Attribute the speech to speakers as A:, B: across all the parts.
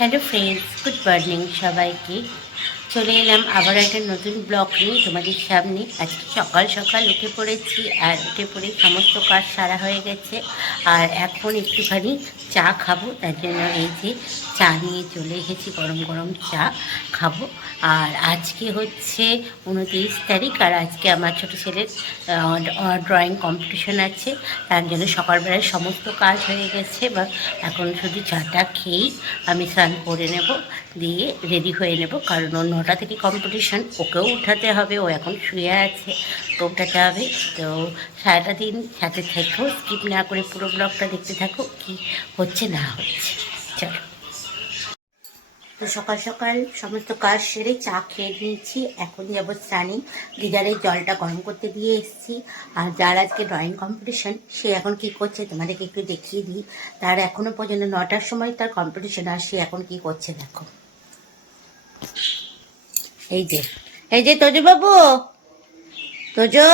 A: Hello friends good morning সবাইকে। চলে এলাম আবার একটা নতুন ব্লগ নিয়ে তোমাদের সামনে। আজকে সকাল সকাল উঠে পড়েছি আর উঠে পড়ে সমস্ত কাজ সারা হয়ে গেছে। আর এখন একটুখানি চা খাব, তার জন্য এই যে চা নিয়ে চলে এসেছি, গরম গরম চা খাব। আর আজকে হচ্ছে উনতিরিশ তারিখ, আর আজকে আমার ছোটো ছেলের ড্রয়িং কম্পিটিশন আছে। তার জন্য সকালবেলায় সমস্ত কাজ হয়ে গেছে, বা এখন শুধু চাটা খেয়েই আমি স্নান করে নেব, দিয়ে রেডি হয়ে নেব, কারণ ওর নটা থেকে কম্পিটিশন ওকেও উঠাতে হবে, ও এখন শুয়ে আছে তো উঠাতে হবে। তো সারাটা দিন সাথে থেকেও স্কিপ না করে পুরো ব্লগটা দেখতে থাকো, কি হচ্ছে না হচ্ছে। চলো। তো সকাল সকাল সমস্ত কাজ সেরে চা খেয়ে নিয়েছি, এখন যাব স্নানে। গিজারের জলটা গরম করতে দিয়ে এসেছি, আর যার আজকে ড্রয়িং কম্পিটিশন সে এখন কি করছে তোমাদেরকে একটু দেখিয়ে দিই। তার এখনও পর্যন্ত নটার সময় তার কম্পিটিশন আর সে এখন কি করছে দেখো। এই যে এই যে তোজো বাবু। তোজো,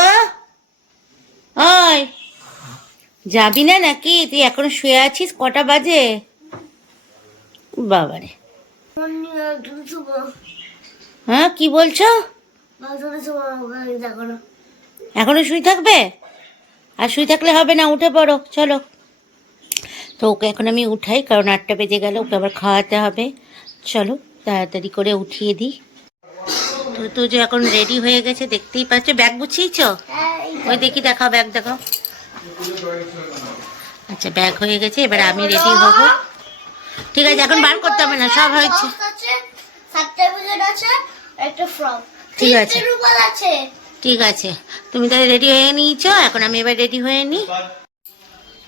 A: ওই, যাবি না নাকি? তুই এখন শুয়ে আছিস? কটা বাজে? বাবারে। হ্যাঁ কি বলছো? এখনও শুই থাকবে? আর শুই থাকলে হবে না, উঠে পড়ো, চলো। তো ওকে এখন আমি উঠাই, কারণ আটটা বেজে গেলে, ওকে আবার খাওয়াতে হবে। চলো, তাড়াতাড়ি করে উঠিয়ে দিই। তো তো যে এখন রেডি হয়ে গেছে দেখতেই পাচ্ছ। ব্যাগ গুছিয়েছ? ওই দেখি দেখাও ব্যাগ দেখাও। আচ্ছা ব্যাগ হয়ে গেছে এবার আমি রেডি হব। ঠিক আছে এখন বার করতে হবে না সব হয়েছে। ঠিক আছে। ঠিক আছে। তুমি তাহলে রেডি হয়ে নিয়েছো এখন আমি এবার রেডি হয়ে নিই।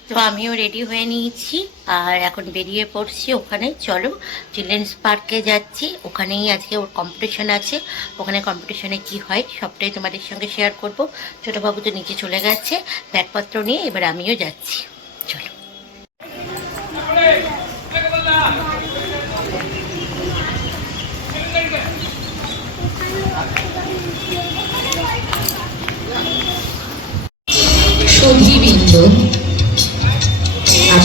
A: তো আমিও রেডি হয়ে নিয়েছি। আর এখন বেরিয়ে পড়ছি ওখানে। চলো চিলড্রেন্স পার্কে যাচ্ছি। ওখানেই আজকে ওর কম্পিটিশন আছে। ওখানে কম্পিটিশনে কি হয় সবটাই তোমাদের সঙ্গে শেয়ার করব। ছোটোবাবু তো নিচে চলে গেছে। ব্যাগপত্র নিয়ে এবার আমিও যাচ্ছি। চলো।
B: সঙ্গীবৃন্দ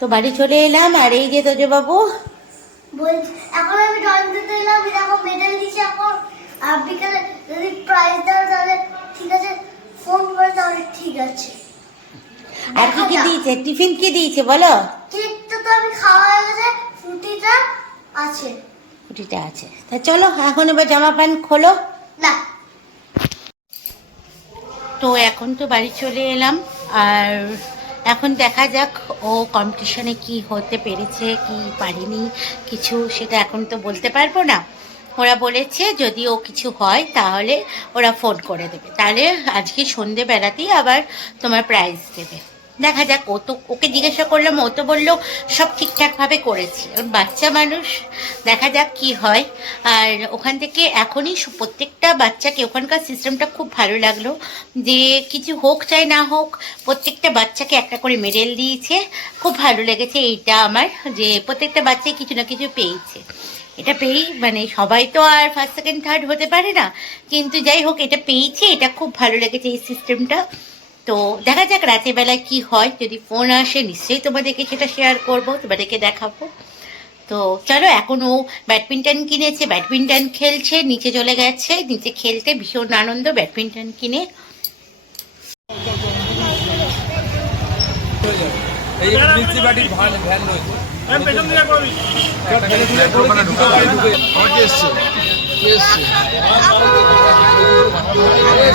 A: তো বাড়ি চলে এলাম আর এই যে তোজো বাবু
C: বলছি এখন আমি ড্রয়িং দিতে এলাম এখন মেডেল দিচ্ছি এখন। আর বিকালে যদি প্রাইজ দাও তাহলে ঠিক আছে ফোন করে তাহলে ঠিক আছে।
A: আর কি কি দিয়েছে? টিফিন কি দিয়েছে বলো
C: কেকটা তো আমি খাওয়া হয়ে গেছে ফ্রুটিটা আছে
A: ছুটিটা আছে। তা চলো এখন এবার জামা প্যান্ট খোলো।
C: না।
A: তো এখন তো বাড়ি চলে এলাম আর এখন দেখা যাক ও কম্পিটিশনে কি হতে পেরেছে কি পারিনি কিছু সেটা এখন তো বলতে পারব না। ওরা বলেছে যদি ও কিছু হয় তাহলে ওরা ফোন করে দেবে। তাহলে আজকে সন্ধেবেলাতেই আবার তোমার প্রাইজ দেবে। দেখা যাক, ও তো, ওকে জিজ্ঞাসা করলাম, ও তো বলল সব ঠিকঠাকভাবে করেছি। বাচ্চা মানুষ, দেখা যাক কি হয়। আর ওখান থেকে এখনই প্রত্যেকটা বাচ্চাকে, ওখানকার সিস্টেমটা খুব ভালো লাগল যে কিছু হোক চাই না হোক, প্রত্যেকটা বাচ্চাকে একটা করে মেডেল দিয়েছে। খুব ভালো লেগেছে এইটা আমার, যে প্রত্যেকটা বাচ্চাই কিছু না কিছু পেয়েছে। এটা পেয়েই মানে সবাই তো আর ফার্স্ট সেকেন্ড থার্ড হতে পারে না। কিন্তু যাই হোক, এটা পেয়েছে, এটা খুব ভালো লেগেছে এই সিস্টেমটা তো দেখা যাক রাতের বেলায় কি হয়। যদি ফোন আসে নিশ্চয়ই তোমাদেরকে সেটা শেয়ার করব তোমাদেরকে দেখাবো। তো চলো এখন ও ব্যাডমিন্টন কিনেছে ব্যাডমিন্টন খেলছে নিচে চলে গেছে। নিচে খেলতে ভীষণ আনন্দ ব্যাডমিন্টন কিনে।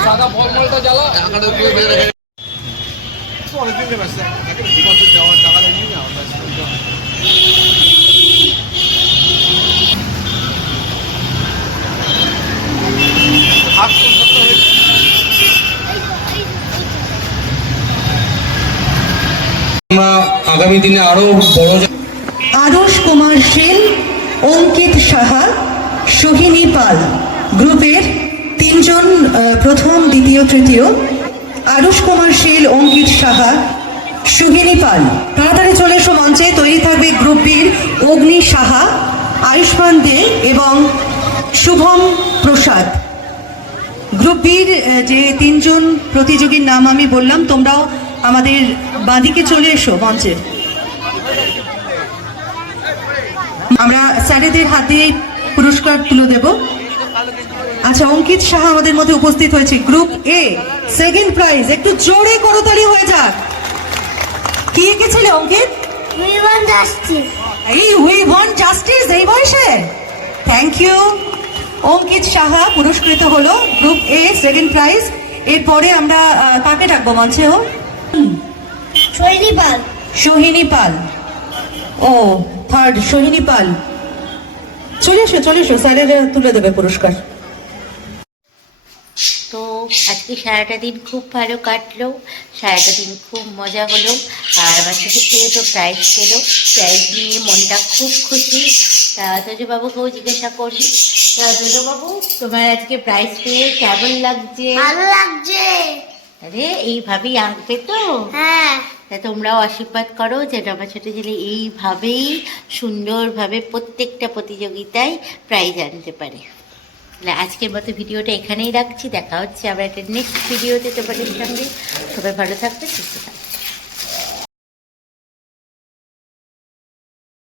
D: সাদা ফলমলটা জ্বালা
E: অনেকদিন দু বছর যাওয়ার টাকা আমরা
F: আগামী দিনে আরও বড়
G: আদর্শ কুমার সেন, অঙ্কিত সাহা, সোহিনী পাল। গ্রুপের তিনজন প্রথম, দ্বিতীয়, তৃতীয়। আদর্শ কুমার শীল অঙ্কিত সাহা, সোহিনী পাল। তাড়াতাড়ি চলে এসো মঞ্চে, তৈরি থাকবে গ্রুপ বির অগ্নি সাহা, আয়ুষ্মান দে এবং শুভম প্রসাদ। গ্রুপ বির যে তিনজন প্রতিযোগীর নাম আমি বললাম, তোমরাও আমাদের বাঁদিকে চলে এসো মঞ্চে। আমরা স্যারেদের হাতে পুরস্কার তুলে দেব। আচ্ছা অঙ্কিত সাহা আমাদের মধ্যে উপস্থিত হয়েছে। গ্রুপ এ সেকেন্ড প্রাইজ একটু জোরে করতালি হয়ে যাক। কি এঁকেছিলে অঙ্কিত. এই উই ওয়ান্ট জাস্টিস এই বয়সে? থ্যাংক ইউ অঙ্কিত সাহা পুরস্কৃত হলো গ্রুপ এ সেকেন্ড প্রাইজ এরপরে আমরা কাকে ডাকবো মঞ্চে ও?
C: শৈলী পাল।
G: সোহিনী পাল। ও থার্ড সোহিনী পাল। চলে এসো চলে এসো। স্যারেরা তুলে দেবে পুরস্কার।
A: আজকে সারাটা দিন খুব ভালো কাটলো সারাটা দিন খুব মজা হলো আর আমার সাথে ছেলে তো প্রাইজ পেল। প্রাইজ নিয়ে মনটা খুব খুশি। তা বাবুকেও জিজ্ঞাসা করি তা বাবু তোমার আজকে প্রাইজ পেয়ে কেমন লাগছে?
C: ভালো লাগছে।
A: আরে এইভাবেই আঁকবে তো।
C: হ্যাঁ।
A: তা তোমরাও আশীর্বাদ করো যেন আমার ছোটো ছেলে এইভাবেই সুন্দরভাবে প্রত্যেকটা প্রতিযোগিতায় প্রাইজ আনতে পারে। তাহলে আজকের মতো ভিডিওটা এখানেই রাখছি। দেখা হচ্ছে আবার একটা নেক্সট ভিডিওতে তোমাদের সঙ্গে। সবাই ভালো থাকবে, সুস্থ থাকবে।